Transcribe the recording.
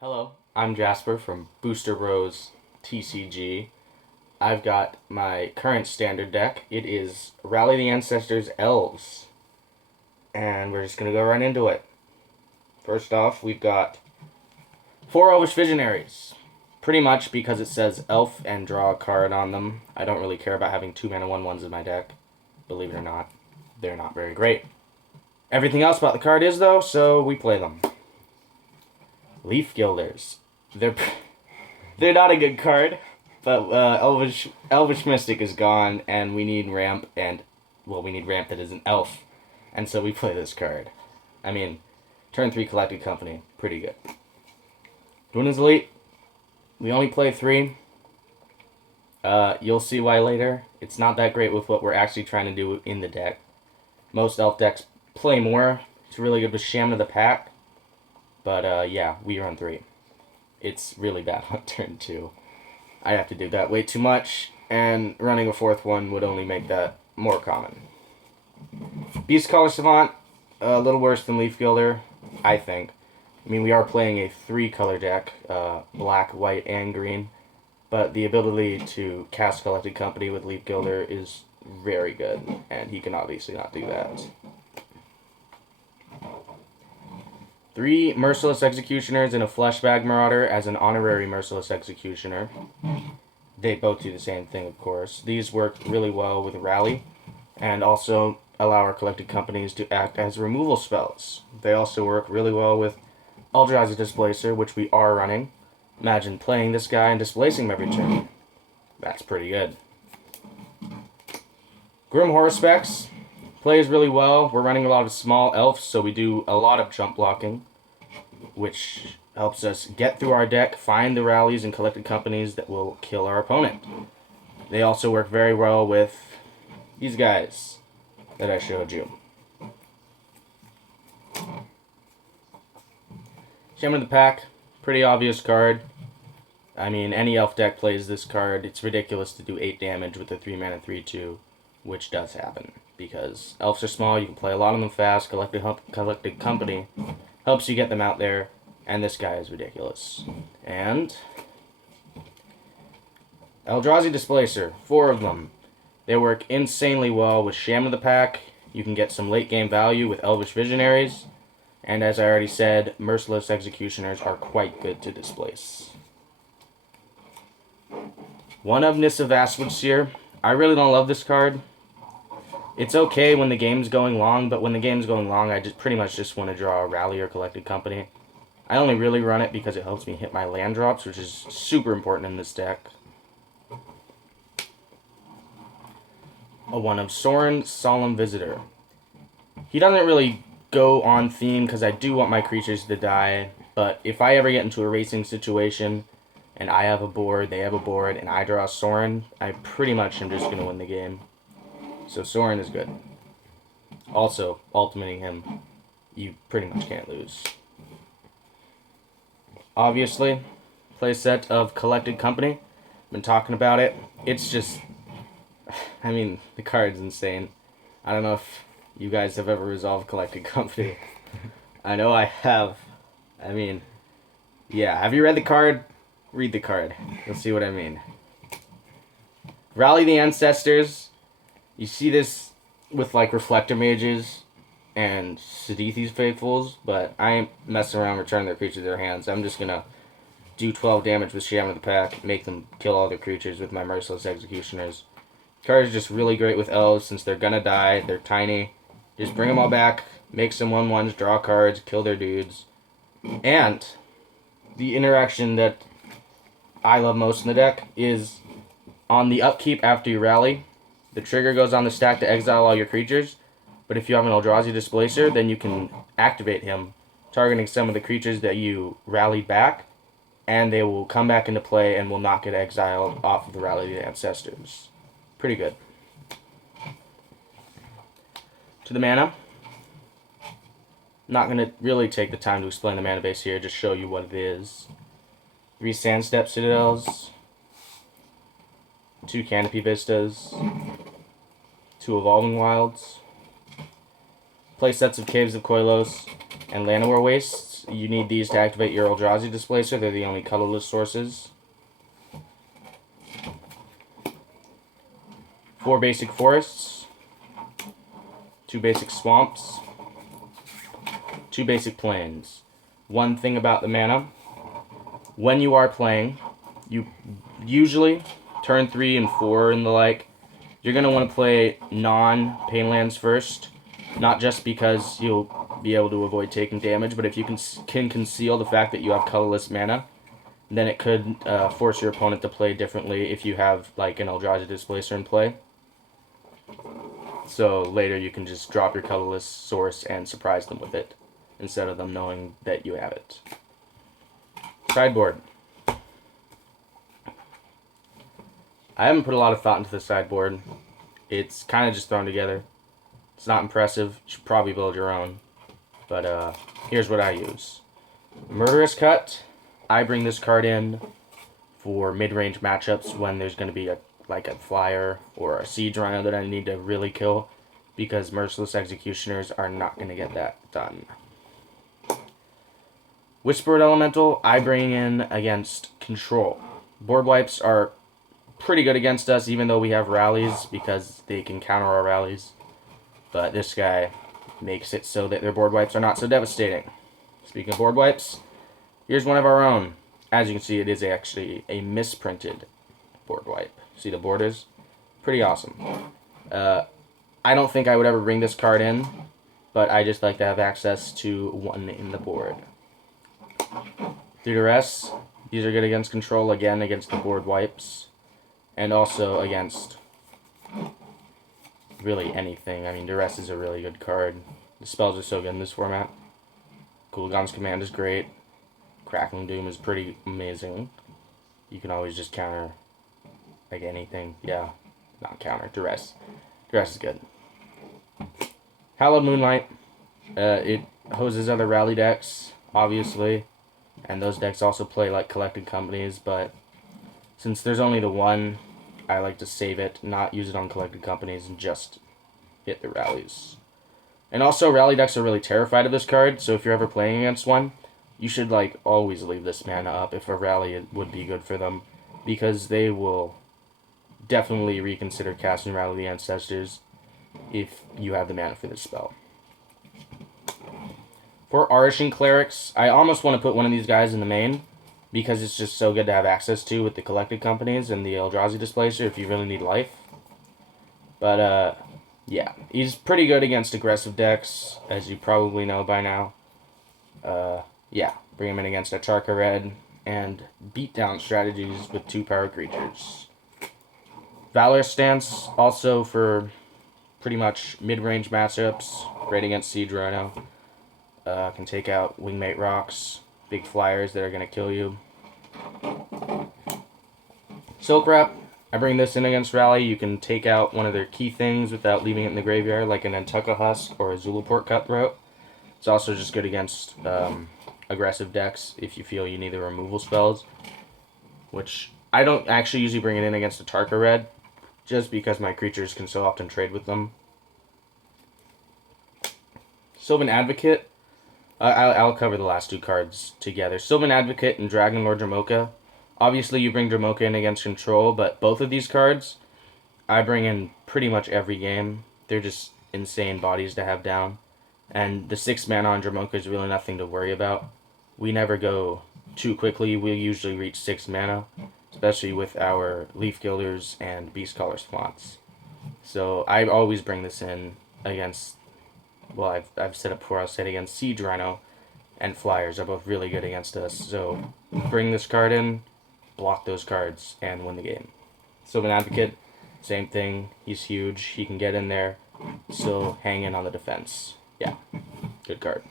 Hello, I'm Jasper from Booster Bros TCG. I've got my current standard deck. It is Rally the Ancestors Elves. And we're just going to go right into it. First off, we've got 4 Elvish Visionaries. Pretty much because it says Elf and draw a card on them. I don't really care about having 2 mana 1/1s in my deck. Believe it or not, they're not very great. Everything else about the card is, though, so we play them. Leaf Gilders. They're they're not a good card, but Elvish Mystic is gone, and we need ramp, we need ramp that is an elf, and so we play this card. I mean, turn 3 Collected Company, pretty good. Duna's Elite, we only play 3. You'll see why later. It's not that great with what we're actually trying to do in the deck. Most elf decks play more. It's really good with Shaman of the Pack. But, yeah, we run 3. It's really bad on turn 2. I have to do that way too much, and running a 4th one would only make that more common. Beast Color Savant, a little worse than Leaf Gilder, I think. I mean, we are playing a 3-color deck, black, white, and green, but the ability to cast Collected Company with Leaf Gilder is very good, and he can obviously not do that. 3 Merciless Executioners and a Fleshbag Marauder as an honorary Merciless Executioner. They both do the same thing, of course. These work really well with Rally, and also allow our Collected Companies to act as removal spells. They also work really well with Eldrazi Displacer, which we are running. Imagine playing this guy and displacing him every turn. That's pretty good. Grim Horospex plays really well. We're running a lot of small elves, so we do a lot of jump blocking, which helps us get through our deck, find the rallies and Collected Companies that will kill our opponent. They also work very well with these guys that I showed you. Shaman of the Pack, pretty obvious card. I mean, any elf deck plays this card. It's ridiculous to do 8 damage with a 3-mana 3/2, which does happen. Because elves are small, you can play a lot of them fast. Collected Company helps you get them out there, and this guy is ridiculous. And Eldrazi Displacer, 4 of them. They work insanely well with Shaman of the Pack. You can get some late game value with Elvish Visionaries, and as I already said, Merciless Executioners are quite good to displace. 1 of Nissa Vastwood Seer. I really don't love this card. It's okay when the game's going long, but when the game's going long, I just pretty much just want to draw a Rally or Collected Company. I only really run it because it helps me hit my land drops, which is super important in this deck. A 1 of Sorin, Solemn Visitor. He doesn't really go on theme because I do want my creatures to die, but if I ever get into a racing situation and I have a board, they have a board, and I draw Sorin, I pretty much am just going to win the game. So Sorin is good. Also, ultimating him, you pretty much can't lose. Obviously, playset of Collected Company. Been talking about it. It's just, I mean, the card's insane. I don't know if you guys have ever resolved Collected Company. I know I have. I mean, yeah. Have you read the card? Read the card. You'll see what I mean. Rally the Ancestors. You see this with, like, Reflector Mages and Sidithi's Faithfuls, but I ain't messing around returning their creatures to their hands. I'm just gonna do 12 damage with Shaman of the Pack, make them kill all their creatures with my Merciless Executioners. Card is just really great with elves since they're gonna die, they're tiny. Just bring them all back, make some 1/1s, draw cards, kill their dudes. And the interaction that I love most in the deck is on the upkeep after you rally. The trigger goes on the stack to exile all your creatures, but if you have an Eldrazi Displacer, then you can activate him, targeting some of the creatures that you rallied back, and they will come back into play and will not get exiled off of the Rally the Ancestors. Pretty good. To the mana. Not going to really take the time to explain the mana base here, just show you what it is. 3 Sandstep Citadels, 2 Canopy Vistas, 2 Evolving Wilds, play sets of Caves of Koilos, and Llanowar Wastes. You need these to activate your Eldrazi Displacer. They're the only colorless sources. 4 basic forests, 2 basic swamps, 2 basic plains. One thing about the mana, when you are playing, you usually turn 3 and 4 and the like, you're going to want to play non-pain lands first, not just because you'll be able to avoid taking damage, but if you can conceal the fact that you have colorless mana, then it could force your opponent to play differently if you have like an Eldrazi Displacer in play. So later you can just drop your colorless source and surprise them with it, instead of them knowing that you have it. Sideboard. I haven't put a lot of thought into the sideboard. It's kind of just thrown together. It's not impressive. You should probably build your own. But here's what I use. Murderous Cut. I bring this card in for mid-range matchups when there's going to be a flyer or a siege rhino that I need to really kill, because Merciless Executioners are not going to get that done. Whispered Elemental, I bring in against Control. Board wipes are pretty good against us, even though we have rallies, because they can counter our rallies. But this guy makes it so that their board wipes are not so devastating. Speaking of board wipes, here's one of our own. As you can see, it is actually a misprinted board wipe. See the borders? Pretty awesome. I don't think I would ever bring this card in, but I just like to have access to one in the board. Through Duress, these are good against Control, again against the board wipes, and also against really anything. I mean, Duress is a really good card. The spells are so good in this format. Gul'dan's Command is great. Crackling Doom is pretty amazing. You can always just counter like anything. Yeah, not counter. Duress. Duress is good. Hallowed Moonlight. It hoses other rally decks, obviously. And those decks also play like Collected Companies, but since there's only the one, I like to save it, not use it on Collected Companies, and just hit the rallies. And also, rally decks are really terrified of this card, so if you're ever playing against one, you should like always leave this mana up if a rally would be good for them, because they will definitely reconsider casting Rally the Ancestors if you have the mana for this spell. For Arishing Clerics, I almost want to put one of these guys in the main, because it's just so good to have access to with the Collected Companies and the Eldrazi Displacer if you really need life. But, yeah, he's pretty good against aggressive decks, as you probably know by now. Yeah, bring him in against Acharka Red, and beatdown strategies with 2-power creatures. Valorous Stance, also for pretty much mid-range matchups, great against Siege Rhino. Can take out Wingmate Rocks, big flyers that are going to kill you. Silk Wrap, I bring this in against Rally. You can take out one of their key things without leaving it in the graveyard, like an Nantucket Husk or a Zulaport Cutthroat. It's also just good against aggressive decks if you feel you need the removal spells, which I don't actually usually bring it in against a Tarka Red, just because my creatures can so often trade with them. Sylvan Advocate, I'll cover the last 2 cards together. Sylvan Advocate and Dragon Lord Dramoka. Obviously, you bring Dramoka in against Control, but both of these cards I bring in pretty much every game. They're just insane bodies to have down. And the 6 mana on Dramoka is really nothing to worry about. We never go too quickly. We usually reach 6 mana, especially with our Leaf Gilders and Beastcaller Swans. So I always bring this in against, well, I've said it before, I'll say it against Siege Rhino and Flyers are both really good against us. So bring this card in, block those cards, and win the game. Sylvan Advocate, same thing. He's huge. He can get in there, still hang in on the defense. Yeah, good card.